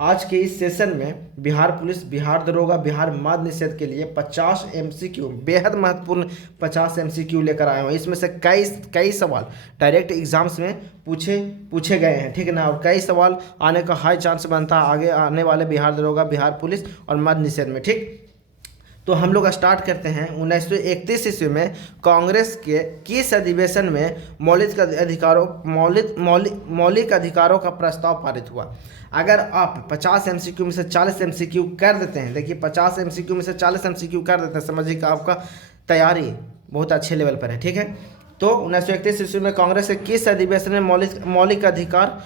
आज के इस सेशन में बिहार पुलिस, बिहार दरोगा, बिहार मद्य निषेध के लिए 50 एमसीक्यू, बेहद महत्वपूर्ण 50 एमसीक्यू लेकर आए हूँ। इसमें से कई सवाल डायरेक्ट एग्जाम्स में पूछे गए हैं, ठीक है ना। और कई सवाल आने का हाई चांस बनता है आगे आने वाले बिहार दरोगा, बिहार पुलिस और मद्य निषेध में, ठीक। तो हम लोग स्टार्ट करते हैं। 1931 ईस्वी में कांग्रेस के किस अधिवेशन में मौलिक अधिकारों का प्रस्ताव पारित हुआ। अगर आप 50 एमसीक्यू में से 40 एमसीक्यू कर देते हैं, देखिए 50 एमसीक्यू में से 40 एमसीक्यू कर देते हैं, समझिए कि आपका तैयारी बहुत अच्छे लेवल पर है, ठीक है। तो 1931 ईस्वी में कांग्रेस के किस अधिवेशन में मौलिक अधिकार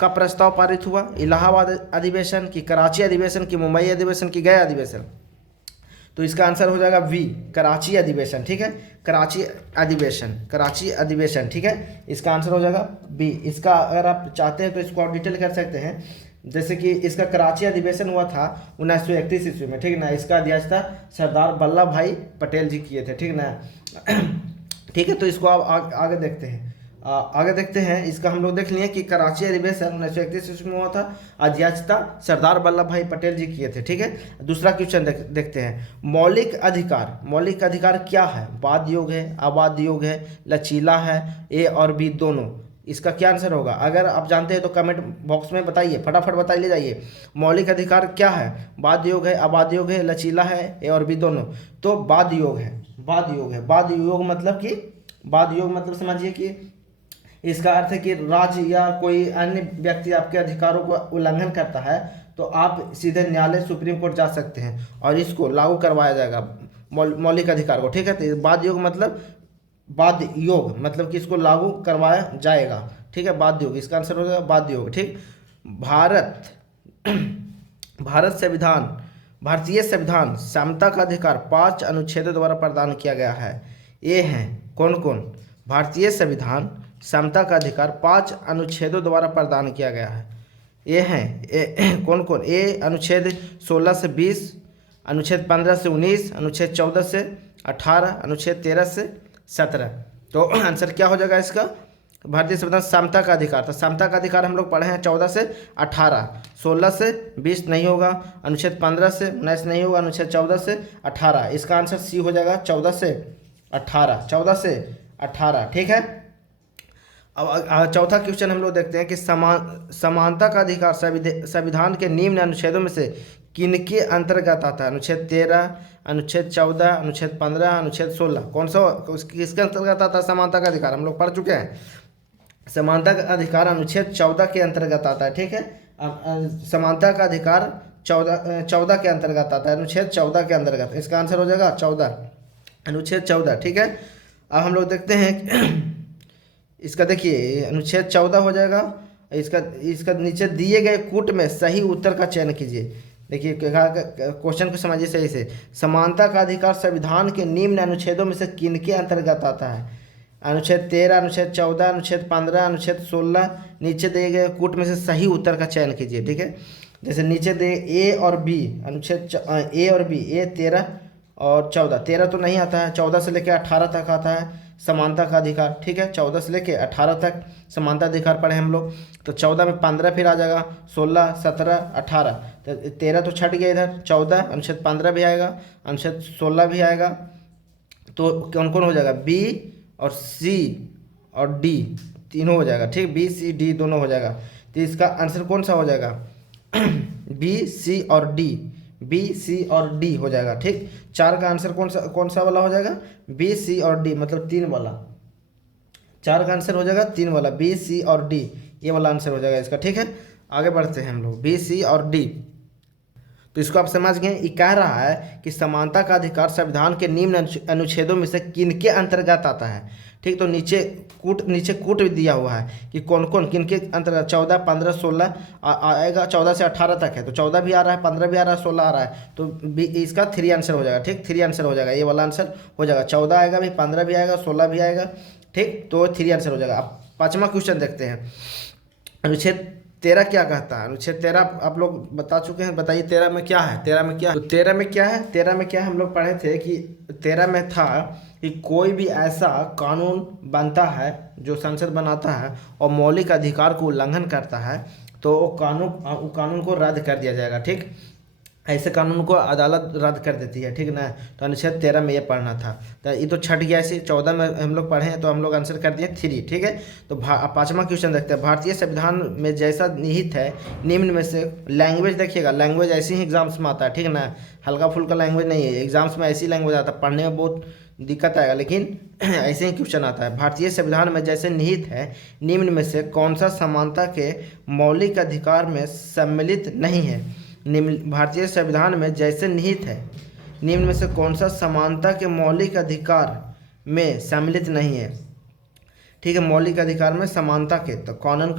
का प्रस्ताव पारित हुआ। इलाहाबाद अधिवेशन की, कराची अधिवेशन की, मुंबई अधिवेशन की, गया अधिवेशन। तो इसका आंसर हो जाएगा वी, कराची अधिवेशन, ठीक है। कराची अधिवेशन, ठीक है। इसका आंसर हो जाएगा बी। इसका अगर आप चाहते हैं तो इसको आप डिटेल कर सकते हैं। जैसे कि इसका कराची अधिवेशन हुआ था 1931 ईस्वी में, ठीक ना। इसका अध्यक्षता सरदार वल्लभ भाई पटेल जी किए थे, ठीक ना। ठीक है, तो इसको आप आगे देखते हैं। आगे देखते हैं। इसका हम लोग देख लिए कि कराची अधिवेशन 1931 ईस्वी में हुआ था, अध्यक्षता सरदार वल्लभ भाई पटेल जी किए थे, ठीक है। दूसरा क्वेश्चन देखते हैं। मौलिक अधिकार क्या है। वाद योग है, अवाद योग है, लचीला है, ए और बी दोनों। इसका क्या आंसर होगा। अगर आप जानते हैं तो कमेंट बॉक्स में बताइए, फटाफट बताइए ले जाइए। मौलिक अधिकार क्या है। वाद योग है, अवाद योग है, लचीला है, ए और बी दोनों। तो वाद योग है। वाद योग मतलब समझिए कि इसका अर्थ है कि राज्य या कोई अन्य व्यक्ति आपके अधिकारों को उल्लंघन करता है तो आप सीधे न्यायालय, सुप्रीम कोर्ट जा सकते हैं और इसको लागू करवाया जाएगा, मौलिक अधिकार को, ठीक है। तो वाद योग मतलब कि इसको लागू करवाया जाएगा, ठीक है। वाद योग, इसका आंसर हो जाएगा वाद योग, ठीक। भारतीय संविधान समता का अधिकार 5 अनुच्छेदों द्वारा प्रदान किया गया है। ये हैं कौन कौन। भारतीय संविधान समता का अधिकार 5 अनुच्छेदों द्वारा प्रदान किया गया है। ये हैं कौन कौन। ए अनुच्छेद 16 से 20, अनुच्छेद 15 से 19, अनुच्छेद 14 से 18, अनुच्छेद 13 से 17। तो आंसर क्या हो जाएगा इसका। भारतीय संविधान समता का अधिकार, तो समता का अधिकार हम लोग पढ़े हैं 14 से 18, 16 से 20 नहीं होगा, अनुच्छेद 15 से 19 नहीं होगा, अनुच्छेद 14 से 18। इसका आंसर सी हो जाएगा 14 से 18, ठीक है। अब चौथा क्वेश्चन हम लोग देखते हैं कि समानता का अधिकार संविधान के निम्न अनुच्छेदों में से किनके अंतर्गत आता है। अनुच्छेद 13, अनुच्छेद 14, अनुच्छेद 15, अनुच्छेद 16, कौन सा किसके अंतर्गत आता है समानता का अधिकार। हम लोग पढ़ चुके हैं। समानता का अधिकार अनुच्छेद 14 के अंतर्गत आता है, ठीक है। समानता का अधिकार 14 के अंतर्गत आता है, अनुच्छेद 14 के अंतर्गत। इसका आंसर हो जाएगा 14, अनुच्छेद 14, ठीक है। अब हम लोग देखते हैं इसका, देखिए अनुच्छेद 14 हो जाएगा। इसका नीचे दिए गए कूट में सही उत्तर का चयन कीजिए। देखिए क्वेश्चन को समझिए सही से। समानता का अधिकार संविधान के निम्न अनुच्छेदों में से किनके अंतर्गत आता है। अनुच्छेद 13, अनुच्छेद 14, अनुच्छेद 15, अनुच्छेद 16। नीचे दिए गए कूट में से सही उत्तर का चयन कीजिए, ठीक है। जैसे नीचे दे ए और बी, अनुच्छेद ए और बी, ए 13 और 14। 13 तो नहीं आता है, 14 से लेकर 18 तक आता है समानता का अधिकार, ठीक है। 14 से लेके 18 तक समानता अधिकार पढ़े हम लोग। तो 14 में 15 फिर आ जाएगा, 16, 17, 18। तो 13 तो छट गया इधर, 14, अनुच्छेद 15 भी आएगा, अनुच्छेद 16 भी आएगा। तो कौन कौन हो जाएगा, बी और सी और डी तीनों हो जाएगा, ठीक। बी सी डी दोनों हो जाएगा। तो इसका आंसर कौन सा हो जाएगा बी सी और डी, बी सी और डी हो जाएगा, ठीक। 4 का आंसर कौन सा वाला हो जाएगा, बी सी और डी, मतलब 3 वाला। 4 का आंसर हो जाएगा 3 वाला, बी सी और डी, ये वाला आंसर हो जाएगा इसका, ठीक है। आगे बढ़ते हैं हम लोग, बी सी और डी। तो इसको आप समझ गए। ये कह रहा है कि समानता का अधिकार संविधान के निम्न अनुच्छेदों में से किनके अंतर्गत आता है, ठीक। तो नीचे कूट भी दिया हुआ है कि कौन कौन किनके अंतर्गत। 14, 15, 16 आएगा, 14 से 18 तक है। तो 14 भी आ रहा है, 15 भी आ रहा है, 16 आ रहा है। तो इसका 3 आंसर हो जाएगा, ठीक। 3 आंसर हो जाएगा, ये वाला आंसर हो जाएगा। 14 आएगा भी, 15 भी आएगा, 16 भी आएगा, ठीक। तो 3 आंसर हो जाएगा। अब 5वां क्वेश्चन देखते हैं। अनुच्छेद 13 क्या कहता है। अनुच्छेद 13 आप लोग बता चुके हैं, बताइए 13 में क्या है। 13 में क्या है, तो 13 में क्या है, 13 में क्या हम लोग पढ़े थे कि 13 में था कि कोई भी ऐसा कानून बनता है जो संसद बनाता है और मौलिक अधिकार को उल्लंघन करता है तो वो कानून को रद्द कर दिया जाएगा। ठीक, ऐसे कानून को अदालत रद्द कर देती है। ठीक ना, तो अनुच्छेद 13 में ये पढ़ना था। तो ये तो छट गया। ऐसे 14 में हम लोग पढ़े हैं तो हम लोग आंसर कर दिए 3। ठीक है, तो पाँचवा क्वेश्चन देखते हैं। भारतीय संविधान में जैसा निहित है निम्न में से, लैंग्वेज देखिएगा, लैंग्वेज ऐसे ही एग्जाम्स में आता है। ठीक ना, हल्का फुल्का लैंग्वेज नहीं है, एग्जाम्स में ऐसी लैंग्वेज आता है, पढ़ने में बहुत दिक्कत आएगा, लेकिन ऐसे ही क्वेश्चन आता है। भारतीय संविधान में जैसे निहित है निम्न में से कौन सा समानता के मौलिक अधिकार में सम्मिलित नहीं है। निम्न भारतीय संविधान में जैसे निहित है निम्न में से कौन सा समानता के मौलिक अधिकार में सम्मिलित नहीं है। ठीक है, मौलिक अधिकार में समानता के, तो कानून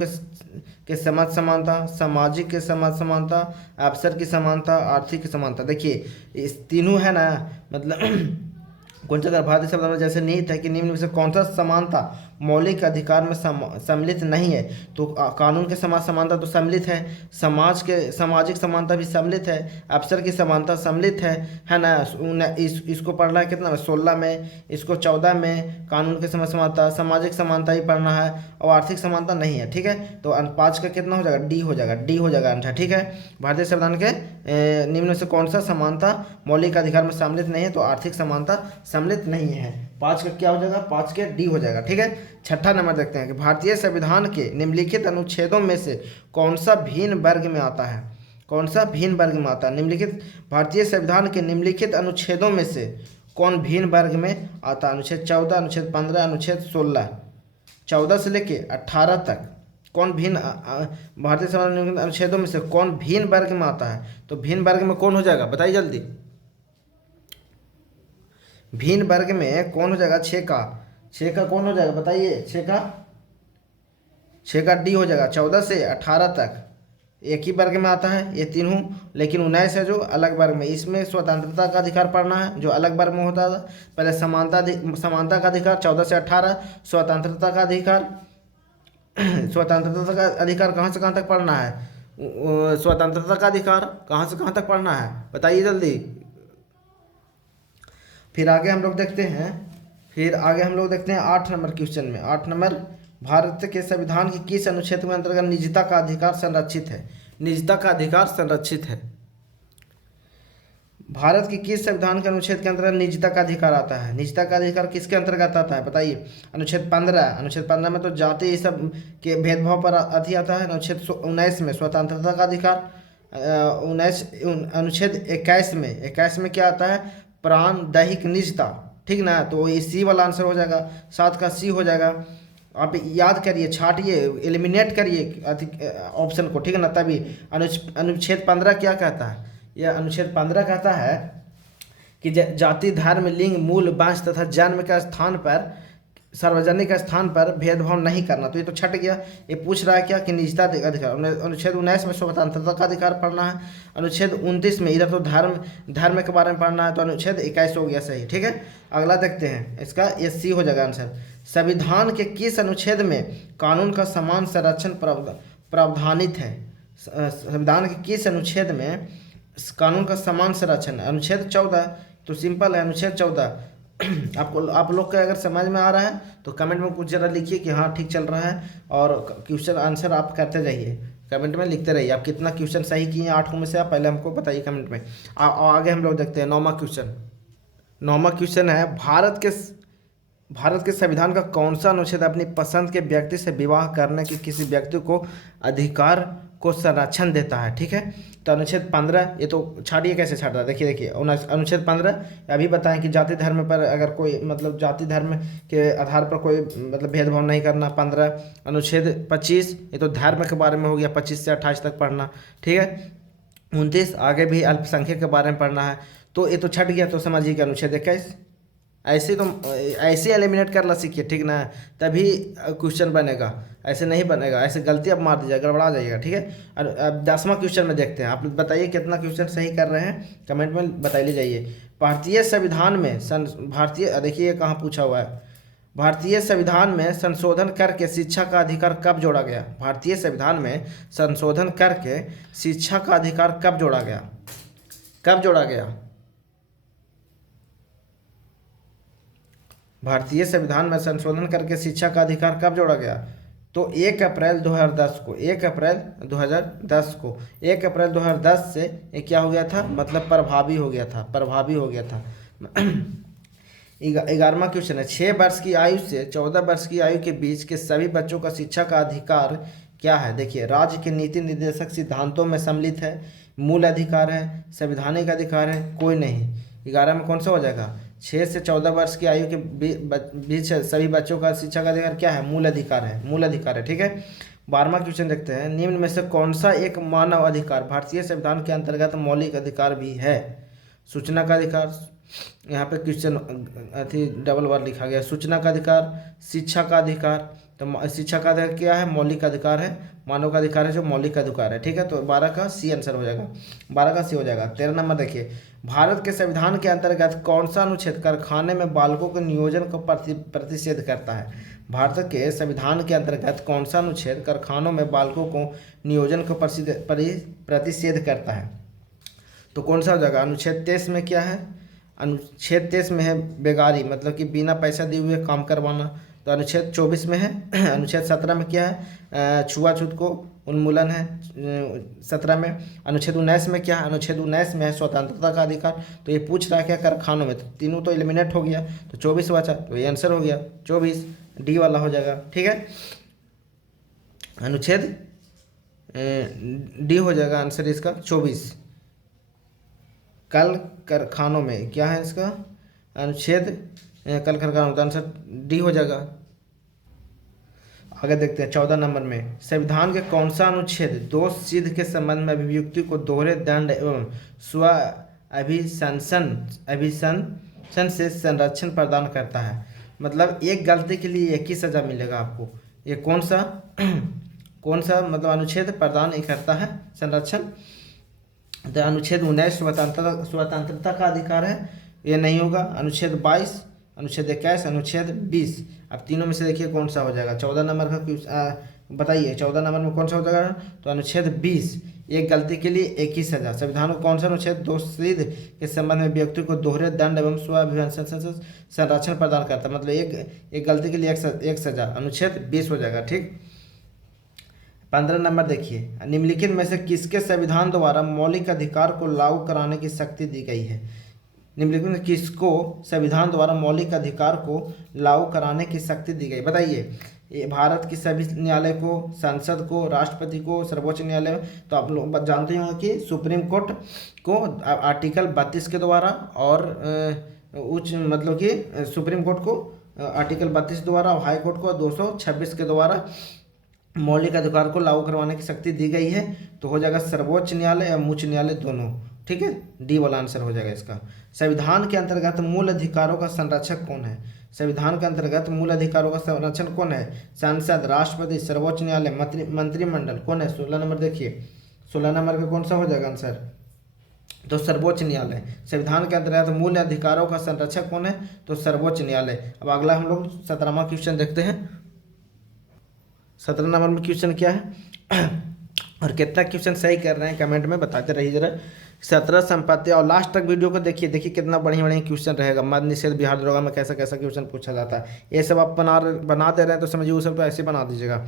के समाज समानता, सामाजिक के समाज समानता, अवसर की समानता, आर्थिक की समानता। देखिए इस तीनों है ना, मतलब कौन सा भारतीय संविधान में जैसे निहित है कि निम्न में से कौन सा समानता मौलिक अधिकार में सम्मिलित नहीं है। तो कानून के समाज समानता तो सम्मिलित है, समाज के सामाजिक समानता भी सम्मिलित है, अवसर की समानता सम्मिलित है ना। इसको पढ़ना है कितना में, 16 में, इसको 14 में। कानून के समाज समानता, सामाजिक समानता ही पढ़ना है, और आर्थिक समानता नहीं है। ठीक है, तो 5 का कितना हो जाएगा, डी हो जाएगा, डी हो जाएगा आंसर। ठीक है, भारतीय संविधान के निम्न में से कौन सा समानता मौलिक अधिकार में सम्मिलित नहीं है, तो आर्थिक समानता सम्मिलित नहीं है। 5 का क्या हो जाएगा, 5 के डी हो जाएगा। ठीक है, छठा नंबर देखते हैं कि भारतीय संविधान के निम्नलिखित अनुच्छेदों में से कौन सा भिन्न वर्ग में आता है। कौन सा भिन्न वर्ग में आता है, निम्नलिखित भारतीय संविधान के निम्नलिखित अनुच्छेदों में से कौन भिन्न वर्ग में आता है। अनुच्छेद 14, अनुच्छेद 15, अनुच्छेद 16, 14 से लेके 18 तक कौन भिन्न भारतीय संविधान के अनुच्छेदों में से कौन भिन्न वर्ग में आता है। तो भिन्न वर्ग में कौन हो जाएगा, बताइए जल्दी। भिन्न वर्ग में कौन हो जाएगा, 6 का कौन हो जाएगा, बताइए। 6 का डी हो जाएगा। 14 से 18 तक एक ही वर्ग में आता है ये तीनों, लेकिन 19 है जो अलग वर्ग में। इसमें स्वतंत्रता का अधिकार पढ़ना है जो अलग वर्ग में होता था। पहले समानता का अधिकार 14 से 18, स्वतंत्रता का अधिकार स्वतंत्रता का अधिकार कहाँ से कहाँ तक पढ़ना है, स्वतंत्रता का अधिकार कहाँ से कहाँ तक पढ़ना है, बताइए जल्दी। फिर आगे हम लोग देखते हैं 8 नंबर क्वेश्चन में। 8 नंबर, भारत के संविधान के किस अनुच्छेद के अंतर्गत निजता का अधिकार संरक्षित है। निजता का अधिकार संरक्षित है। भारत के किस संविधान के अनुच्छेद के अंतर्गत निजता का अधिकार आता है। निजता का अधिकार किसके अंतर्गत आता है, बताइए। अनुच्छेद 15। अनुच्छेद 15 में तो जाति ये सब के भेदभाव पर अधि आता है। अनुच्छेद 19 में स्वतंत्रता का अधिकार। 19 अनुच्छेद 21 में क्या आता है, प्राण दैहिक निजता। ठीक ना, तो ये सी वाला आंसर हो जाएगा, 7 का सी हो जाएगा। आप याद करिए, छाटिए, एलिमिनेट करिए ऑप्शन को। ठीक है ना, तभी अनुच्छेद 15 क्या कहता है, यह अनुच्छेद 15 कहता है कि जाति, धर्म, लिंग, मूल, वंश तथा जन्म के स्थान पर, सार्वजनिक स्थान पर भेदभाव नहीं करना। तो ये तो छट गया। ये पूछ रहा है क्या कि निजता अधिकार। अनुच्छेद 19 में स्वतंत्रता का अधिकार पढ़ना है। अनुच्छेद 29 में इधर तो धर्म के बारे में पढ़ना है, तो अनुच्छेद 21 हो गया सही। ठीक है, अगला देखते हैं, इसका ये सी हो जाएगा आंसर। संविधान के किस अनुच्छेद में कानून का समान संरक्षण प्रावधानित है। संविधान के किस अनुच्छेद में कानून का समान संरक्षण, अनुच्छेद 14। तो सिंपल है, अनुच्छेद 14। आप लोग का अगर समझ में आ रहा है तो कमेंट में कुछ ज़रा लिखिए कि हाँ ठीक चल रहा है, और क्वेश्चन आंसर आप करते जाइए, कमेंट में लिखते रहिए। आप कितना क्वेश्चन सही किए 8 में से, आप पहले हमको बताइए कमेंट में। आगे हम लोग देखते हैं 9वां क्वेश्चन। 9वां क्वेश्चन है, भारत के संविधान का कौन सा अनुच्छेद अपनी पसंद के व्यक्ति से विवाह करने के किसी व्यक्ति को अधिकार को संरक्षण देता है। ठीक है, तो अनुच्छेद 15, ये तो छाड़िए, कैसे छाड़ रहा है, देखिए अनुच्छेद 15 अभी बताएं कि जाति धर्म पर अगर कोई, मतलब जाति धर्म के आधार पर कोई मतलब भेदभाव नहीं करना। 15 अनुच्छेद 25, ये तो धर्म के बारे में हो गया, 25 से 28 तक पढ़ना। ठीक है, 29 आगे भी अल्पसंख्यक के बारे में पढ़ना है। तो ये तो छट गया, तो समझिए कि अनुच्छेद 21। ऐसे एलिमिनेट करना सीखिए। ठीक ना, तभी क्वेश्चन बनेगा, ऐसे नहीं बनेगा। ऐसे गलती आप मार दीजिएगा, गड़बड़ा जाइएगा। ठीक है, और अब 10वां क्वेश्चन में देखते हैं। आप बताइए कितना क्वेश्चन सही कर रहे हैं, कमेंट में बताइए जाइए। भारतीय संविधान में देखिए कहाँ पूछा हुआ है, भारतीय संविधान में संशोधन करके शिक्षा का अधिकार कब जोड़ा गया। भारतीय संविधान में संशोधन करके शिक्षा का अधिकार कब जोड़ा गया, कब जोड़ा गया। भारतीय संविधान में संशोधन करके शिक्षा का अधिकार कब जोड़ा गया। तो 1 अप्रैल 2010 से ये क्या हो गया था, मतलब प्रभावी हो गया था। 11वां क्वेश्चन है, 6 वर्ष की आयु से 14 वर्ष की आयु के बीच के सभी बच्चों का शिक्षा का अधिकार क्या है। देखिए, राज्य के नीति निर्देशक सिद्धांतों में सम्मिलित है, मूल अधिकार है, संवैधानिक अधिकार है, कोई नहीं। 11 में कौन सा हो जाएगा, 6 से 14 वर्ष की आयु के बीच सभी बच्चों का शिक्षा का अधिकार क्या है, मूल अधिकार है, ठीक है। 12वां क्वेश्चन देखते हैं, निम्न में से कौन सा एक मानव अधिकार भारतीय संविधान के अंतर्गत मौलिक अधिकार भी है। सूचना का अधिकार, यहाँ पे क्वेश्चन डबल वर्ड लिखा गया, सूचना का अधिकार, शिक्षा का अधिकार। तो शिक्षा का अधिकार क्या है, मौलिक अधिकार है, मानव का अधिकार है जो मौलिक अधिकार है, ठीक है। तो 12 का सी आंसर हो जाएगा, 12 का सी हो जाएगा। 13 नंबर देखिए, भारत के संविधान के अंतर्गत कौन सा अनुच्छेद कारखाने में बालकों के नियोजन को प्रतिषेध करता है। भारत के संविधान के अंतर्गत कौन सा अनुच्छेद कारखानों में बालकों को नियोजन को प्रतिषेध करता है। तो कौन सा हो जाएगा, अनुच्छेद 23 में क्या है, अनुच्छेद 23 में है बेगारी, मतलब कि बिना पैसा दिए हुए काम करवाना। तो अनुच्छेद 24 में है। अनुच्छेद 17 में क्या है, छुआछूत को उन्मूलन है 17 में। अनुच्छेद 19 में क्या है, अनुच्छेद 19 में है स्वतंत्रता का अधिकार। तो ये पूछ रहा है क्या, कारखानों में, तो तीनों तो एलिमिनेट हो गया, तो 24 बचा, तो ये आंसर हो गया 24, डी वाला हो जाएगा, ठीक है। अनुच्छेद डी हो जाएगा आंसर इसका 24। कल कारखानों में क्या है इसका अनुच्छेद, कल कारखानों का आंसर डी हो जाएगा। आगे देखते हैं 14 नंबर में, संविधान के कौन सा अनुच्छेद दोष सिद्ध के संबंध में अभियुक्ति को दोहरे दंड एवं स्व अभिशंसन से संरक्षण प्रदान करता है। मतलब एक गलती के लिए एक ही सजा मिलेगा आपको। ये कौन सा मतलब अनुच्छेद प्रदान करता है संरक्षण। तो अनुच्छेद 19 स्वतंत्रता का अधिकार है, ये नहीं होगा। अनुच्छेद 22, अनुच्छेद 21, अनुच्छेद 20। अब तीनों में से देखिए कौन सा हो जाएगा। 14 नंबर का बताइए, 14 नंबर में कौन सा हो जाएगा। तो अनुच्छेद 20, एक गलती के लिए एक ही सजा। संविधान को कौन सा अनुच्छेद दोषसिद्ध के संबंध में व्यक्ति को दोहरे दंड एवं स्वाभिशंसन से संरक्षण प्रदान करता है। मतलब एक गलती के लिए एक सजा, अनुच्छेद 20 हो जाएगा, ठीक। 15 नंबर देखिए, निम्नलिखित में से किसके संविधान द्वारा मौलिक अधिकार को लागू कराने की शक्ति दी गई है। निम्नलिखित में किसको संविधान द्वारा मौलिक अधिकार को लागू कराने की शक्ति दी गई, बताइए। ये भारत की सभी न्यायालय को, संसद को, राष्ट्रपति को, सर्वोच्च न्यायालय। तो आप लोग जानते होंगे कि सुप्रीम कोर्ट को आर्टिकल 32 के द्वारा और उच्च मतलब कि सुप्रीम कोर्ट को आर्टिकल 32 द्वारा और हाई कोर्ट को 226 के द्वारा मौलिक अधिकार को लागू करवाने की शक्ति दी गई है। तो हो जाएगा सर्वोच्च न्यायालय या उच्च न्यायालय दोनों, ठीक है। डी वाला आंसर हो जाएगा इसका। संविधान के अंतर्गत मूल अधिकारों का संरक्षक कौन है। संविधान के अंतर्गत मूल अधिकारों का संरक्षण कौन है। संसद, राष्ट्रपति, सर्वोच्च न्यायालय, मंत्रिमंडल, कौन है। 16 नंबर देखिए, 16 नंबर का कौन सा हो जाएगा आंसर। तो सर्वोच्च न्यायालय। संविधान के अंतर्गत मूल अधिकारों का संरक्षक कौन है, तो सर्वोच्च न्यायालय। अब अगला हम लोग 17वां क्वेश्चन देखते हैं। 17 नंबर में क्वेश्चन क्या है और कितना क्वेश्चन सही कर रहे हैं कमेंट में बताते रहिए जरा। 17 संपत्ति, और लास्ट तक वीडियो को देखिए कितना बढ़िया क्वेश्चन रहेगा। मद निषेध बिहार दरोगा में कैसा कैसा क्वेश्चन पूछा जाता है, ये सब आप बना दे रहे हैं तो समझिए वो सब तो ऐसे बना दीजिएगा।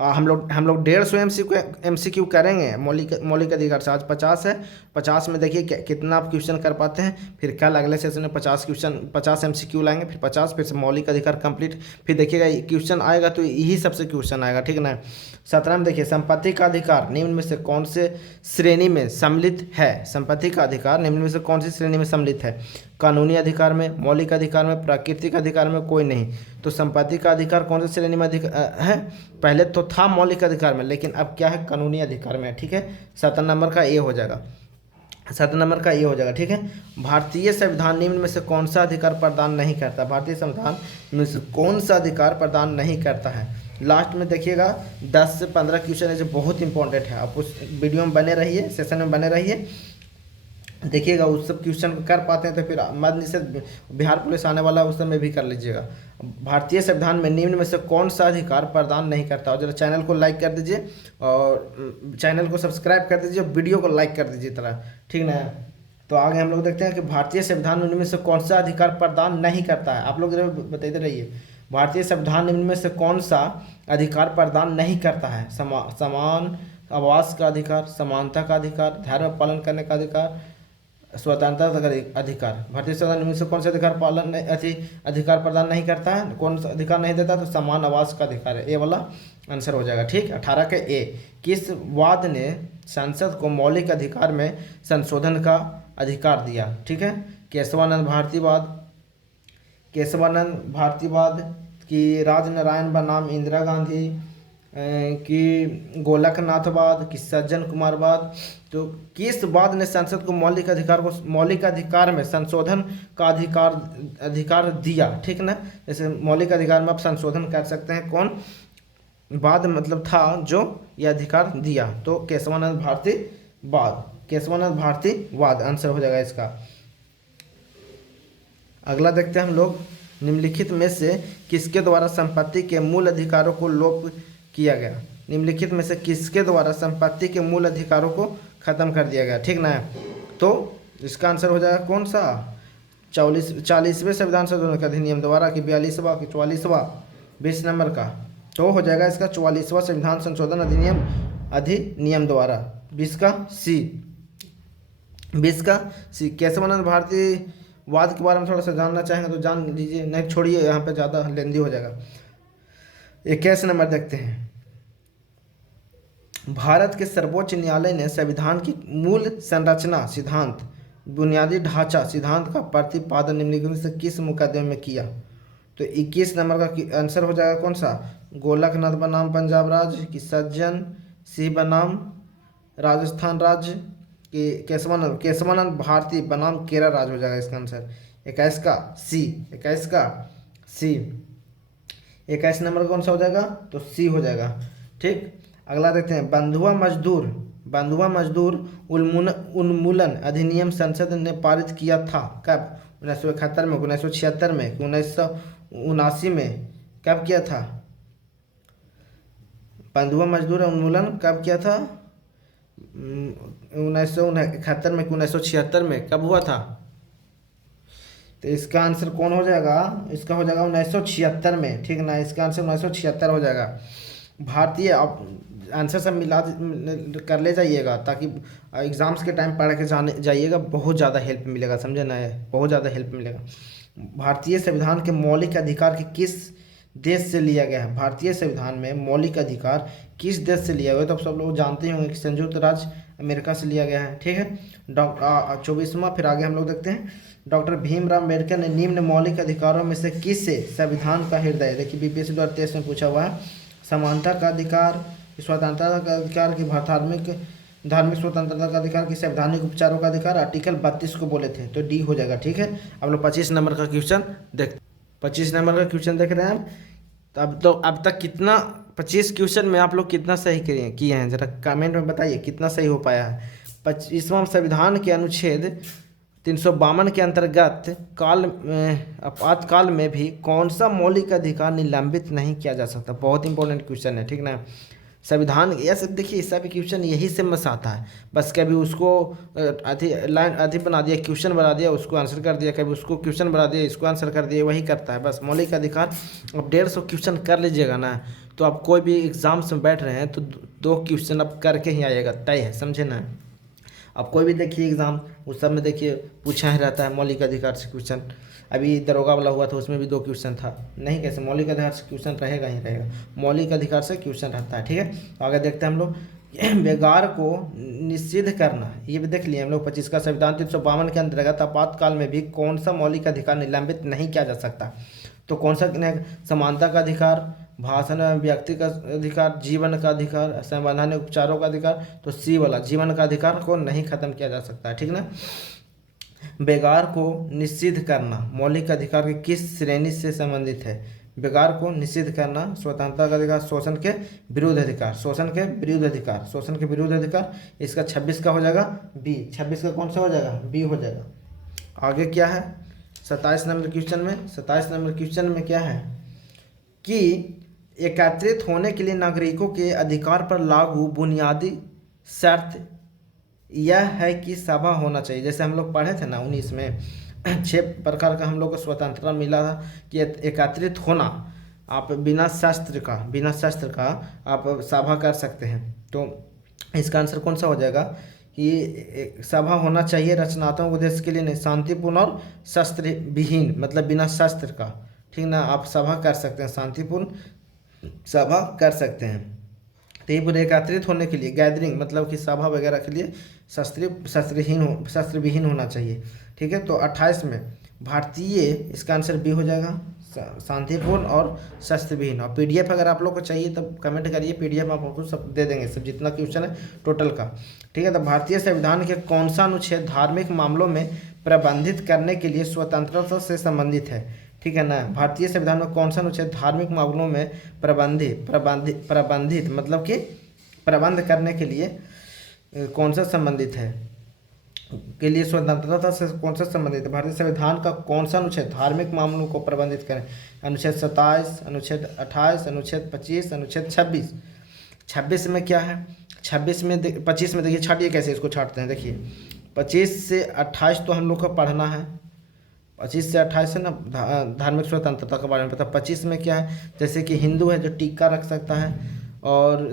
हम लोग 150 MCQ करेंगे मौलिक अधिकार से। आज 50 है, 50 में देखिए कितना आप क्वेश्चन कर पाते हैं। फिर कल अगले सेशन में 50 MCQ लाएंगे, फिर 50, फिर से मौलिक अधिकार कंप्लीट। फिर देखिएगा क्वेश्चन आएगा तो यही सबसे क्वेश्चन आएगा, ठीक ना। 17 में देखिए, संपत्ति का अधिकार निम्न में से कौन से श्रेणी में सम्मिलित है। संपत्ति का अधिकार निम्न में से कौन सी श्रेणी में सम्मिलित है। कानूनी अधिकार में, मौलिक अधिकार में, प्राकृतिक अधिकार में, कोई नहीं। तो संपत्ति का अधिकार कौन सी श्रेणी में है। पहले तो था मौलिक अधिकार में, लेकिन अब क्या है, कानूनी अधिकार में, ठीक है। 17 नंबर का ये हो जाएगा, 17 नंबर का ये हो जाएगा, ठीक है। भारतीय संविधान निम्न में से कौन सा अधिकार प्रदान नहीं करता। भारतीय संविधान में से कौन सा अधिकार प्रदान नहीं करता है। लास्ट में देखिएगा 10 से 15 क्वेश्चन है जो बहुत इंपॉर्टेंट है। आप उस वीडियो में बने रहिए, सेशन में बने रहिए, देखिएगा उस सब क्वेश्चन कर पाते हैं तो फिर मद निषेध बिहार पुलिस आने वाला है उस समय भी कर लीजिएगा। भारतीय संविधान में निम्न में से कौन सा अधिकार प्रदान नहीं करता। और जरा चैनल को लाइक कर दीजिए और चैनल को सब्सक्राइब कर दीजिए, वीडियो को लाइक कर दीजिए तरह, ठीक ना। तो आगे हम लोग देखते हैं कि भारतीय संविधान में निम्न में से कौन सा अधिकार प्रदान नहीं करता है। आप लोग जरा बताते रहिए, भारतीय संविधान निम्न में से कौन सा अधिकार प्रदान नहीं करता है? समान आवास का अधिकार, समानता का अधिकार, धर्म पालन करने का अधिकार, स्वतंत्रता का अधिकार। भारतीय संविधान निम्न से कौन सा अधिकार प्रदान नहीं करता है? कौन सा अधिकार नहीं देता? तो समान आवास का अधिकार है, ए वाला आंसर हो जाएगा। ठीक, 18 के ए। किस वाद ने संसद को मौलिक अधिकार में संशोधन का अधिकार दिया? ठीक है, केशवानंद भारतीवाद, कि राजनारायण बनाम इंदिरा गांधी, कि गोलकनाथवाद, कि सज्जन कुमारवाद। तो किस वाद ने संसद को मौलिक अधिकार में संशोधन का अधिकार दिया? ठीक ना, जैसे मौलिक अधिकार में आप संशोधन कर सकते हैं, कौन वाद मतलब था जो यह अधिकार दिया? तो केशवानंद भारतीवाद आंसर हो जाएगा इसका। अगला देखते हैं हम लोग, निम्नलिखित में से किसके द्वारा संपत्ति के मूल अधिकारों को लोप किया गया? निम्नलिखित में से किसके द्वारा संपत्ति के मूल अधिकारों को खत्म कर दिया गया? ठीक ना, तो इसका आंसर हो जाएगा कौन सा? 40वें संविधान संशोधन अधिनियम द्वारा, कि 42वां, कि 44वां, 20 नंबर का। तो हो जाएगा इसका 44वां संविधान संशोधन अधिनियम द्वारा। 20 का सी। केशवानंद भारतीवाद के बारे में थोड़ा सा जानना चाहेंगे तो जान लीजिए, नहीं छोड़िए, यहाँ पे ज़्यादा लेंदी हो जाएगा। 21 नंबर देखते हैं। भारत के सर्वोच्च न्यायालय ने संविधान की मूल संरचना सिद्धांत, बुनियादी ढांचा सिद्धांत का प्रतिपादन निम्नलिखित में से किस मुकदमे में किया? तो 21 नंबर का आंसर हो जाएगा कौन सा? गोलकनाथ बनाम पंजाब राज्य, कि सज्जन सिंह बनाम राजस्थान राज्य, कि केशवानंद भारती बनाम केरल राज्य हो जाएगा इसका आंसर। 21 का सी। 21 नंबर कौन सा हो जाएगा? तो सी हो जाएगा। ठीक, अगला देखते हैं। बंधुआ मजदूर उन्मूलन अधिनियम संसद ने पारित किया था कब? 1971 में, 1976 में, 1979 में? कब किया था? बंधुआ मजदूर उन्मूलन कब किया था? 1971 में, 1976 में? कब हुआ था? तो इसका आंसर कौन हो जाएगा? इसका हो जाएगा 1976 में। ठीक ना, इसका आंसर 1976 हो जाएगा। भारतीय आंसर सब मिला कर ले जाइएगा, ताकि एग्ज़ाम्स के टाइम पढ़ के जाइएगा, बहुत ज़्यादा हेल्प मिलेगा, समझे ना, बहुत ज़्यादा हेल्प मिलेगा। भारतीय संविधान के मौलिक अधिकार के किस देश से लिया गया है? भारतीय संविधान में मौलिक अधिकार किस देश से लिया गया? तो आप सब लोग जानते ही होंगे कि संयुक्त राज्य अमेरिका से लिया गया है। ठीक है, 24वां, फिर आगे हम लोग देखते हैं। डॉक्टर भीमराव अम्बेडकर ने निम्न मौलिक अधिकारों में से किससे संविधान का हृदय? देखिए, बीपीएससी 2023 में पूछा हुआ है। समानता का अधिकार, स्वतंत्रता का अधिकार, की धार्मिक स्वतंत्रता का अधिकार, की संवैधानिक उपचारों का अधिकार? आर्टिकल 32 को बोले थे, तो डी हो जाएगा। ठीक है, अब लोग 25 नंबर का क्वेश्चन देख 25 नंबर का क्वेश्चन देख रहे हैं। तो अब तक कितना 25 क्वेश्चन में आप लोग कितना सही किए हैं, जरा कमेंट में बताइए कितना सही हो पाया है। 25वां संविधान के अनुच्छेद 352 के अंतर्गत आपातकाल में भी कौन सा मौलिक अधिकार निलंबित नहीं किया जा सकता? बहुत इंपॉर्टेंट क्वेश्चन है। ठीक ना, संविधान यह सब देखिए, इसका भी क्वेश्चन यही से मस आता है, बस कभी उसको लाइन बना दिया, क्वेश्चन बना दिया, उसको आंसर कर दिया, कभी उसको क्वेश्चन बना दिया, इसको आंसर कर दिया, वही करता है बस। मौलिक अधिकार अब 150 क्वेश्चन कर लीजिएगा ना, तो आप कोई भी एग्जाम्स में बैठ रहे हैं तो 2 क्वेश्चन आप करके ही आइएगा, तय है, समझे ना। अब कोई भी देखिए एग्ज़ाम, उस सब में देखिए पूछा ही रहता है मौलिक अधिकार से क्वेश्चन। अभी दरोगा वाला हुआ था, उसमें भी 2 क्वेश्चन था। नहीं, कैसे मौलिक अधिकार से क्वेश्चन रहेगा ही रहेगा, मौलिक अधिकार से क्वेश्चन रहता है। ठीक है, तो आगे देखते हैं हम लोग। बेगार को निषिद्ध करना, ये भी देख लिए हम लोग। 25 का संविधान 352 के अंतर्गत आपातकाल में भी कौन सा मौलिक अधिकार निलंबित नहीं किया जा सकता? तो कौन सा? समानता का अधिकार, भाषण व्यक्ति का अधिकार, जीवन का अधिकार, संवैधानिक उपचारों का अधिकार। तो सी वाला जीवन का अधिकार को नहीं खत्म किया जा सकता है। ठीक ना, बेगार को निषिद्ध करना मौलिक अधिकार की किस श्रेणी से संबंधित है? बेगार को निषिद्ध करना, स्वतंत्रता का अधिकार, शोषण के विरुद्ध अधिकार, इसका 26 का हो जाएगा बी। 26 का कौन सा हो जाएगा? बी हो जाएगा। आगे क्या है 27 नंबर क्वेश्चन में? 27 नंबर क्वेश्चन में क्या है कि एकत्रित होने के लिए नागरिकों के अधिकार पर लागू बुनियादी शर्त यह है कि सभा होना चाहिए। जैसे हम लोग पढ़े थे ना 19 में 6 प्रकार का हम लोग को स्वतंत्रता मिला था कि एकत्रित होना, आप बिना शस्त्र का आप सभा कर सकते हैं। तो इसका आंसर कौन सा हो जाएगा कि सभा होना चाहिए रचनात्मक उद्देश्य के लिए नहीं, शांतिपूर्ण और शस्त्र विहीन, मतलब बिना शस्त्र का, ठीक ना। आप सभा कर सकते हैं, शांतिपूर्ण सभा कर सकते हैं। तो ये पूरे एकत्रित होने के लिए, गैदरिंग मतलब कि सभा वगैरह के लिए शस्त्र विहीन होना चाहिए, ठीक है। तो 28 में भारतीय, इसका आंसर बी हो जाएगा, शांतिपूर्ण और शस्त्र विहीन। और पीडीएफ अगर आप लोग को चाहिए तब कमेंट करिए, पीडीएफ आप आपको सब दे देंगे, सब जितना क्वेश्चन है टोटल का, ठीक है। तो भारतीय संविधान के कौन सा अनुच्छेद धार्मिक मामलों में प्रबंधित करने के लिए स्वतंत्रता से संबंधित है, ठीक है ना। भारतीय संविधान में कौन सा अनुच्छेद धार्मिक मामलों में प्रबंधित मतलब कि प्रबंध करने के लिए कौन सा संबंधित है, के लिए स्वतंत्रता से कौन सा संबंधित है। भारतीय संविधान का कौन सा अनुच्छेद धार्मिक मामलों को प्रबंधित करें, अनुच्छेद 27, अनुच्छेद 28, अनुच्छेद 25, अनुच्छेद 26। 26 में क्या है, 25 में देखिए, छाटिए कैसे इसको छाटते हैं। देखिए 25 से 28 तो हम लोग को पढ़ना है, 25 से 28 है ना, धार्मिक स्वतंत्रता के बारे में पता। 25 में क्या है, जैसे कि हिंदू है जो टीका रख सकता है, और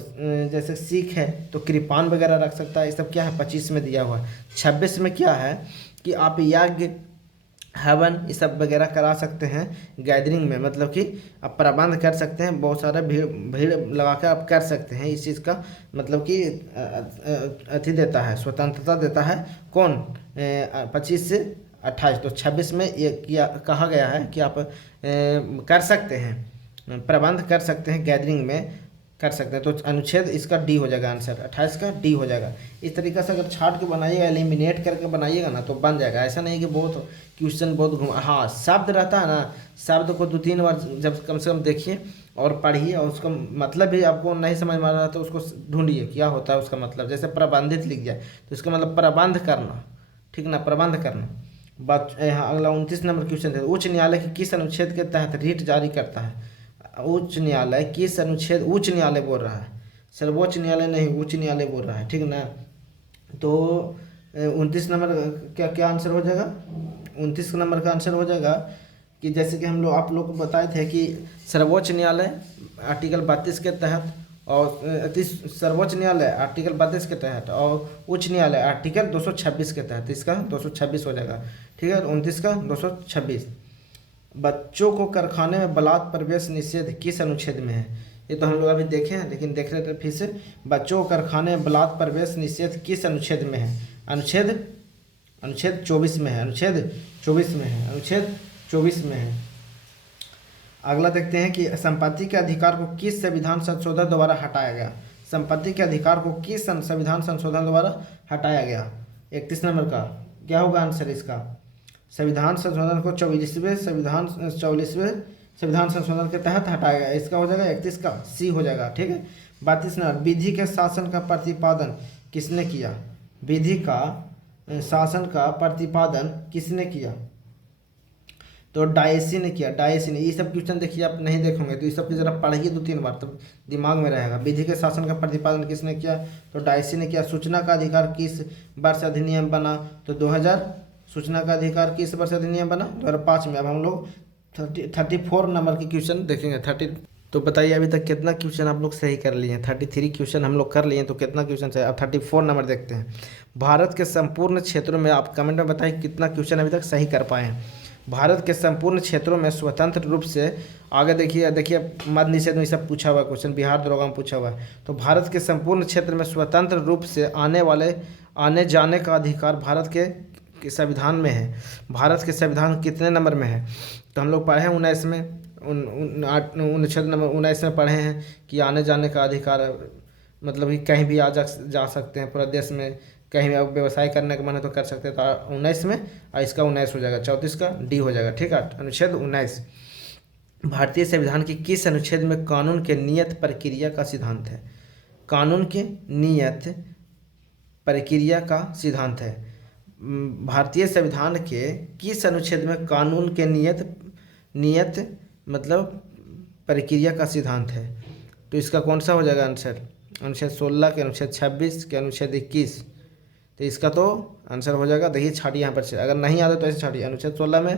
जैसे सिख है तो कृपान वगैरह रख सकता है, ये सब क्या है 25 में दिया हुआ है। 26 में क्या है कि आप यज्ञ हवन ये सब वगैरह करा सकते हैं गैदरिंग में, मतलब कि आप प्रबंध कर सकते हैं, बहुत सारा भीड़ लगा कर आप कर सकते हैं। इस चीज़ का मतलब कि अथी देता है, स्वतंत्रता देता है कौन, 25 से 28। तो 26 में ये किया कहा गया है कि आप कर सकते हैं, प्रबंध कर सकते हैं, गैदरिंग में कर सकते हैं। तो अनुच्छेद इसका डी हो जाएगा, आंसर 28 का डी हो जाएगा। इस तरीके से अगर छाट के बनाइएगा, एलिमिनेट करके बनाइएगा ना तो बन जाएगा। ऐसा नहीं कि बहुत क्वेश्चन बहुत हाँ, शब्द रहता है ना, शब्द को 2-3 बार जब कम से कम देखिए और पढ़िए, और उसका मतलब भी आपको नहीं समझ में आ रहा तो उसको ढूंढिए क्या होता है उसका मतलब। जैसे प्रबंधित लिख जाए तो इसका मतलब प्रबंध करना, ठीक ना, प्रबंध करना। बात अगला 29 नंबर क्वेश्चन है, उच्च न्यायालय के किस अनुच्छेद के तहत रीट जारी करता है। उच्च न्यायालय किस अनुच्छेद, उच्च न्यायालय बोल रहा है, सर्वोच्च न्यायालय नहीं, उच्च न्यायालय बोल रहा है, ठीक ना। तो 29 नंबर क्या क्या आंसर हो जाएगा, 29 नंबर का आंसर हो जाएगा कि जैसे कि हम लोग आप लोग को बताए थे कि सर्वोच्च न्यायालय आर्टिकल 32 के तहत, और सर्वोच्च न्यायालय आर्टिकल 32 के तहत, और उच्च न्यायालय आर्टिकल 226 के तहत, इसका 226 हो जाएगा, ठीक है। 29 का 226। बच्चों को कारखाने में बलात् प्रवेश निषेध किस अनुच्छेद में है, ये तो हम लोग अभी देखे हैं लेकिन देख रहे थे फिर से। बच्चों को कारखाने में बलात् प्रवेश निषेध किस अनुच्छेद में है, अनुच्छेद 24 में है, अनुच्छेद 24 में है, अनुच्छेद 24 में है। अगला देखते हैं कि संपत्ति के अधिकार को किस संविधान संशोधन द्वारा हटाया गया, संपत्ति के अधिकार को किस संविधान संशोधन द्वारा हटाया गया। 31 नंबर का क्या होगा आंसर इसका, संविधान संशोधन को 44वें संविधान संशोधन के तहत हटाया गया, इसका हो जाएगा 31 का सी हो जाएगा, ठीक है। 32 नंबर, विधि के शासन का प्रतिपादन किसने किया, विधि का शासन का प्रतिपादन किसने किया, तो डायसी ने किया, डायसी ने। ये सब क्वेश्चन देखिए आप नहीं देखोगे तो ये सब की जरा पढ़िए 2-3 बार तब दिमाग में रहेगा। विधि के शासन का प्रतिपादन किसने किया, तो डायसी ने किया। सूचना का अधिकार किस वर्ष अधिनियम बना, तो 2000। सूचना का अधिकार किस वर्ष अधिनियम बना, 2005 में। अब हम लोग 34 नंबर के क्वेश्चन देखेंगे। 30 तो बताइए अभी तक कितना क्वेश्चन आप लोग सही कर लिए हैं। 33 क्वेश्चन हम लोग कर लिए हैं, तो कितना क्वेश्चन सही। अब 34 नंबर देखते हैं। भारत के संपूर्ण क्षेत्रों में, आप कमेंट में बताइए कितना क्वेश्चन अभी तक सही कर पाए हैं। भारत के संपूर्ण क्षेत्रों में स्वतंत्र रूप से, आगे देखिए मद निषेध में सब पूछा हुआ क्वेश्चन, बिहार दरोगा में पूछा हुआ है। तो भारत के संपूर्ण क्षेत्र में स्वतंत्र रूप से आने जाने का अधिकार भारत के संविधान में है। भारत के संविधान कितने नंबर में है, तो हम लोग पढ़े हैं 19 में, अनुच्छेद नंबर 19 में पढ़े हैं कि आने जाने का अधिकार, मतलब कि कहीं भी जा सकते हैं पूरा देश में, कहीं भी व्यवसाय करने का मन है तो कर सकते हैं। तो 19 में, और इसका 19 हो जाएगा, 34 का डी हो जाएगा, ठीक है। अनुच्छेद 19। भारतीय संविधान के किस अनुच्छेद में कानून के नियत प्रक्रिया का सिद्धांत है, कानून के नियत प्रक्रिया का सिद्धांत है। भारतीय संविधान के किस अनुच्छेद में कानून के नियत मतलब प्रक्रिया का सिद्धांत है, तो इसका कौन सा हो जाएगा आंसर, अनुच्छेद 16 के, अनुच्छेद 26 के, अनुच्छेद 21। तो इसका तो आंसर हो जाएगा, देखिए छाड़िए यहाँ पर से, अगर नहीं आता तो ऐसे छाड़िए। अनुच्छेद 16 में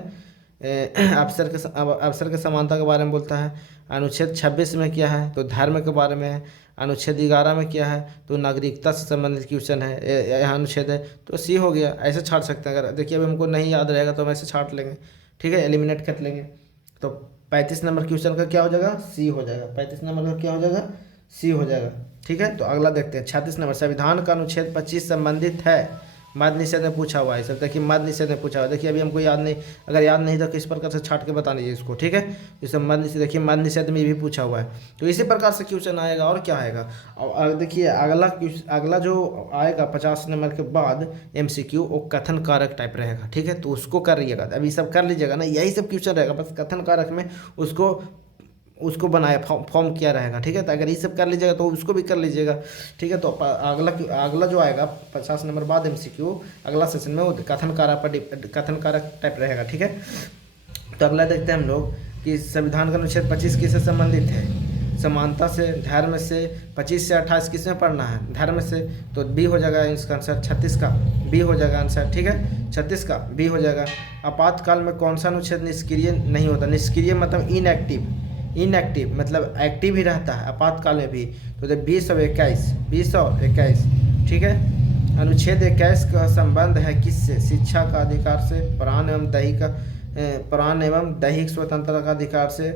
अवसर के समानता के बारे में बोलता है। अनुच्छेद 26 में क्या है, तो धर्म के बारे में है। अनुच्छेद 11 में क्या है, तो नागरिकता से संबंधित क्वेश्चन है, यहाँ अनुच्छेद है, तो सी हो गया। ऐसे छाट सकते हैं, अगर देखिए अभी हमको नहीं याद रहेगा तो हम ऐसे छाट लेंगे, ठीक है, एलिमिनेट कर लेंगे। तो 35 नंबर क्वेश्चन का क्या हो जाएगा, सी हो जाएगा। 35 नंबर का क्या हो जाएगा, सी हो जाएगा, ठीक है। तो अगला देखते हैं 36 नंबर, संविधान का अनुच्छेद 25 संबंधित है मद निषेध में पूछा हुआ है। सब देखिए मद निषेध में पूछा हुआ है, देखिए अभी हमको याद नहीं, अगर याद नहीं तो किस प्रकार से छाट के बता दीजिए इसको, ठीक है। जैसे मद निषेध, देखिए मद निषेध में भी पूछा हुआ है, तो इसी प्रकार से क्वेश्चन आएगा। और क्या आएगा, और देखिए अगला जो आएगा 50 नंबर के बाद MCQ, वो कथन कारक टाइप रहेगा, ठीक है। तो उसको कर लीजिएगा, अभी सब कर लीजिएगा ना, यही सब क्वेश्चन रहेगा, बस कथन कारक में उसको बनाया फॉर्म किया रहेगा, ठीक है। तो अगर ये सब कर लीजिएगा तो उसको भी कर लीजिएगा, ठीक है। तो अगला जो आएगा 50 नंबर बाद MCQ, अगला सेशन में वो कथन कारक टाइप रहेगा, ठीक है। तो अगला देखते हैं हम लोग कि संविधान का अनुच्छेद 25 किससे संबंधित है, समानता से, धर्म से। 25 से 28 किस में पढ़ना है, धर्म से, तो बी हो जाएगा इसका आंसर। 36 का बी हो जाएगा आंसर, ठीक है, 36 का बी हो जाएगा। आपातकाल में कौन सा अनुच्छेद निष्क्रिय नहीं होता, निष्क्रिय मतलब इनएक्टिव मतलब एक्टिव ही रहता है आपातकाल में भी, तो 2021, ठीक है। अनुच्छेद 21 का संबंध है किससे, शिक्षा का अधिकार से, प्राण एवं दैहिक स्वतंत्रता का अधिकार से,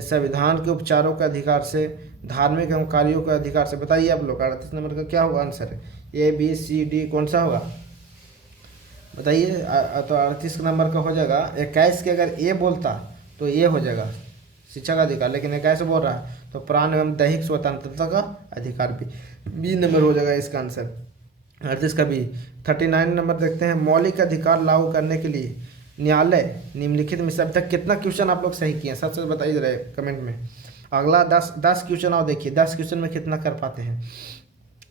संविधान के उपचारों के अधिकार से, धार्मिक एवं कार्यों के अधिकार से। बताइए आप लोग 38 नंबर का क्या होगा आंसर, ABCD कौन सा होगा बताइए। तो 38 नंबर का हो जाएगा 21 के, अगर ए बोलता तो ये हो जाएगा शिक्षा का अधिकार, लेकिन 21 बोल रहा है तो प्राण एवं दैहिक स्वतंत्रता का अधिकार बी नंबर हो जाएगा इसका आंसर। 38 का बी। 39 नंबर देखते हैं, मौलिक अधिकार लागू करने के लिए न्यायालय निम्नलिखित में से अब तक कितना क्वेश्चन आप लोग सही किए हैं, सच सच बताइए जरा कमेंट में। अगला 10 क्वेश्चन और देखिए 10 क्वेश्चन में कितना कर पाते हैं।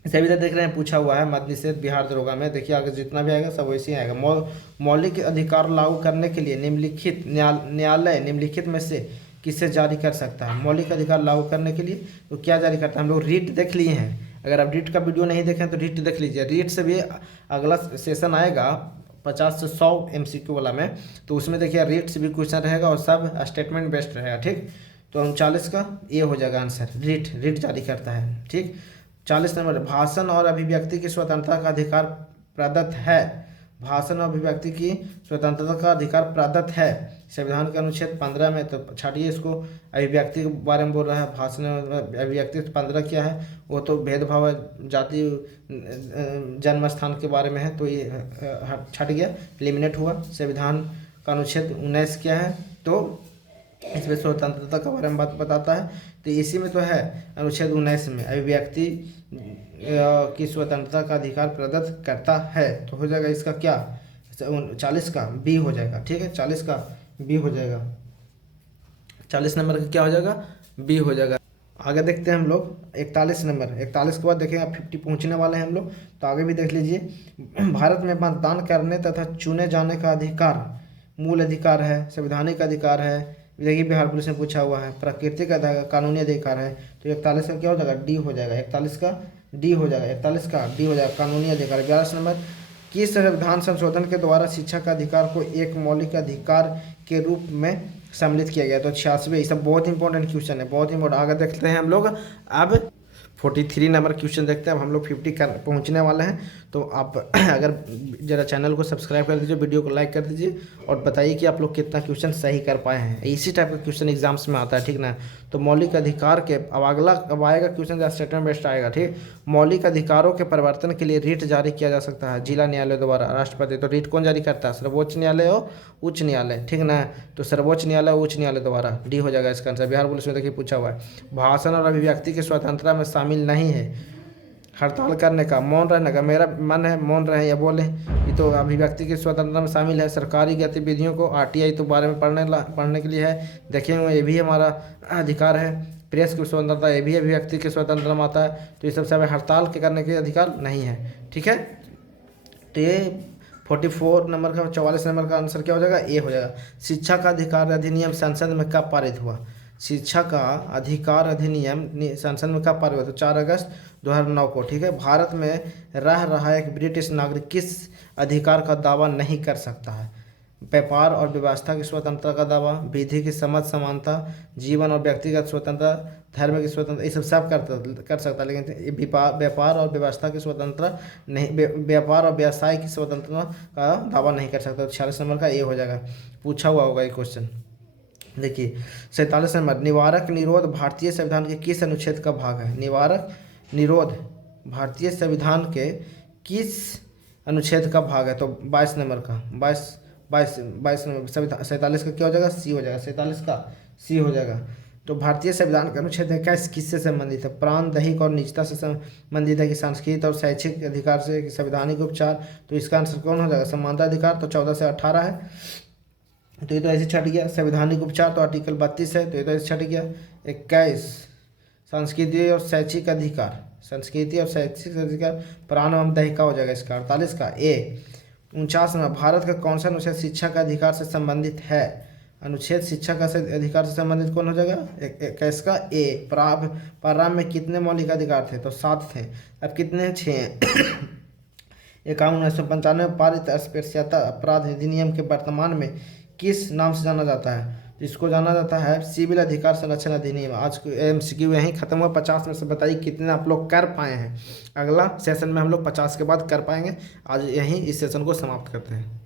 सभी तो देख रहे हैं पूछा हुआ है मद निषेध बिहार दरोगा में, देखिए आगे जितना भी आएगा सब वैसे ही आएगा। मौलिक अधिकार लागू करने के लिए निम्नलिखित न्यायालय निम्नलिखित में से किसे जारी कर सकता है। मौलिक अधिकार लागू करने के लिए तो क्या जारी करता है, हम लोग रीट देख लिए हैं, अगर आप रीट का वीडियो नहीं देखें तो रीट देख लीजिए। रीट से भी अगला सेशन आएगा 50 से 100 MCQ वाला में, तो उसमें देखिए रीट से भी क्वेश्चन रहेगा और सब स्टेटमेंट बेस्ड रहेगा, ठीक। तो 39 का ये हो जाएगा आंसर, रीट जारी करता है, ठीक। 40 नंबर, भाषण और अभिव्यक्ति की स्वतंत्रता का अधिकार प्रदत्त है, भाषण और अभिव्यक्ति की स्वतंत्रता का अधिकार प्रदत्त है संविधान के अनुच्छेद 15 में, तो छाटिए इसको। अभिव्यक्ति के बारे में बोल रहा है, भाषण अभिव्यक्ति 15 क्या है, वो तो भेदभाव जाति जन्म स्थान के बारे में है, तो ये छट गया, एलिमिनेट हुआ। संविधान का अनुच्छेद 19 क्या है, तो इसमें स्वतंत्रता के बारे में बात बताता है, तो इसी में तो है अनुच्छेद 19 में अभिव्यक्ति की स्वतंत्रता का अधिकार प्रदत्त करता है, तो हो जाएगा इसका क्या 40 का बी हो जाएगा, ठीक है, 40 का बी हो जाएगा। 40 नंबर का क्या हो जाएगा, बी हो जाएगा। आगे देखते हैं हम लोग 41 नंबर, 41 के बाद देखेंगे 50 पहुंचने वाले हैं हम लोग, तो आगे भी देख लीजिए। भारत में मतदान करने तथा चुने जाने का अधिकार मूल अधिकार है, संवैधानिक अधिकार है, देखिए बिहार पुलिस में पूछा हुआ है, प्राकृतिक अधिकार, कानूनी अधिकार है, तो 41 का क्या हो जाएगा, डी हो जाएगा। 41 का डी हो जाएगा, 41 का डी हो जाएगा, कानूनी अधिकार। 42 नंबर, किस संविधान संशोधन के द्वारा शिक्षा का अधिकार को एक मौलिक अधिकार के रूप में सम्मिलित किया गया, तो 86। ये सब बहुत इंपॉर्टेंट क्वेश्चन है, बहुत इंपॉर्टेंट। आगे देखते हैं हम लोग अब 43 नंबर क्वेश्चन देखते हैं। अब हम लोग 50 पहुंचने वाले हैं, तो आप अगर जरा चैनल को सब्सक्राइब कर दीजिए, वीडियो को लाइक कर दीजिए और बताइए कि आप लोग कितना क्वेश्चन सही कर पाए हैं। इसी टाइप का क्वेश्चन एग्जाम्स में आता है, ठीक ना। तो मौलिक अधिकार के अब आएगा क्वेश्चन स्टेटमेंट बेस्ड आएगा, ठीक। मौलिक अधिकारों के परिवर्तन के लिए रीट जारी किया जा सकता है जिला न्यायालय द्वारा, राष्ट्रपति। तो रीट कौन जारी करता है, सर्वोच्च न्यायालय और उच्च न्यायालय, ठीक ना। तो सर्वोच्च न्यायालय उच्च न्यायालय द्वारा, डी हो जाएगा इसका आंसर। बिहार पुलिस में देखिए पूछा हुआ है, भाषण और अभिव्यक्ति की स्वतंत्रता में शामिल नहीं है हड़ताल करने का, मौन रहने का। मेरा मन है मौन रहें या बोलें, ये तो अभिव्यक्ति की स्वतंत्रता में शामिल है। सरकारी गतिविधियों को RTI तो बारे में पढ़ने के लिए है, देखेंगे ये भी हमारा अधिकार है। प्रेस की स्वतंत्रता ये भी अभिव्यक्ति की स्वतंत्रता में आता है, तो ये सबसे हमें हड़ताल के करने के अधिकार नहीं है, ठीक है। तो ये 44 नंबर का 44 नंबर का आंसर क्या हो जाएगा, ए हो जाएगा। शिक्षा का अधिकार अधिनियम संसद में कब पारित हुआ, शिक्षा का अधिकार अधिनियम संसद में कब पारित हुआ, तो 4 अगस्त 2009 को, ठीक है। भारत में रह रहा एक ब्रिटिश नागरिक किस अधिकार का दावा नहीं कर सकता है, व्यापार और व्यवस्था की स्वतंत्रता का दावा, विधि की समझ समानता, जीवन और व्यक्तिगत स्वतंत्रता, धर्म की स्वतंत्रता, ये सब कर सकता है, लेकिन ये व्यापार और व्यवस्था की स्वतंत्रता नहीं, व्यापार और व्यवसाय की स्वतंत्रता का दावा नहीं कर सकता। तो 46 नंबर का ये हो जाएगा, पूछा हुआ होगा ये क्वेश्चन। देखिए 47 नंबर, निवारक निरोध भारतीय संविधान के किस अनुच्छेद का भाग है? निवारक निरोध भारतीय संविधान के किस अनुच्छेद का भाग है? तो 22 नंबर का, 22 नंबर संविधान। 47 का क्या हो जाएगा? सी हो जाएगा। 47 का सी हो जाएगा। तो भारतीय संविधान का अनुच्छेद 21 किससे संबंधित है? प्राण, दैहिक और निजता से संबंधित है कि सांस्कृतिक और शैक्षिक अधिकार से, कि संवैधानिक उपचार? तो इसका आंसर कौन हो जाएगा? समानता अधिकार। तो 14 से 18 है, तो ये तो ऐसे छट गया। संवैधानिक उपचार तो आर्टिकल 32 है, तो ये तो ऐसे छट गया। 21 संस्कृति और शैक्षिक अधिकार, संस्कृति और शैक्षिक अधिकार, प्राण एवं दैहिक का हो जाएगा इसका। 48 का ए। 49 में भारत का कौन सा अनुच्छेद शिक्षा का अधिकार से संबंधित है? अनुच्छेद शिक्षा का अधिकार से संबंधित कौन हो जाएगा? 21 का ए। प्रारंभ में कितने मौलिक अधिकार थे? तो 7 थे। अब कितने हैं? 6 हैं। 1995 पारित अस्पृश्यता अपराध अधिनियम के वर्तमान में किस नाम से जाना जाता है? इसको जाना जाता है सिविल अधिकार संरक्षण अधिनियम। आज को MCQ यहीं खत्म हुआ। 50 में से बताइए कितने आप लोग कर पाए हैं। अगला सेशन में हम लोग 50 के बाद कर पाएंगे। आज यहीं इस सेशन को समाप्त करते हैं।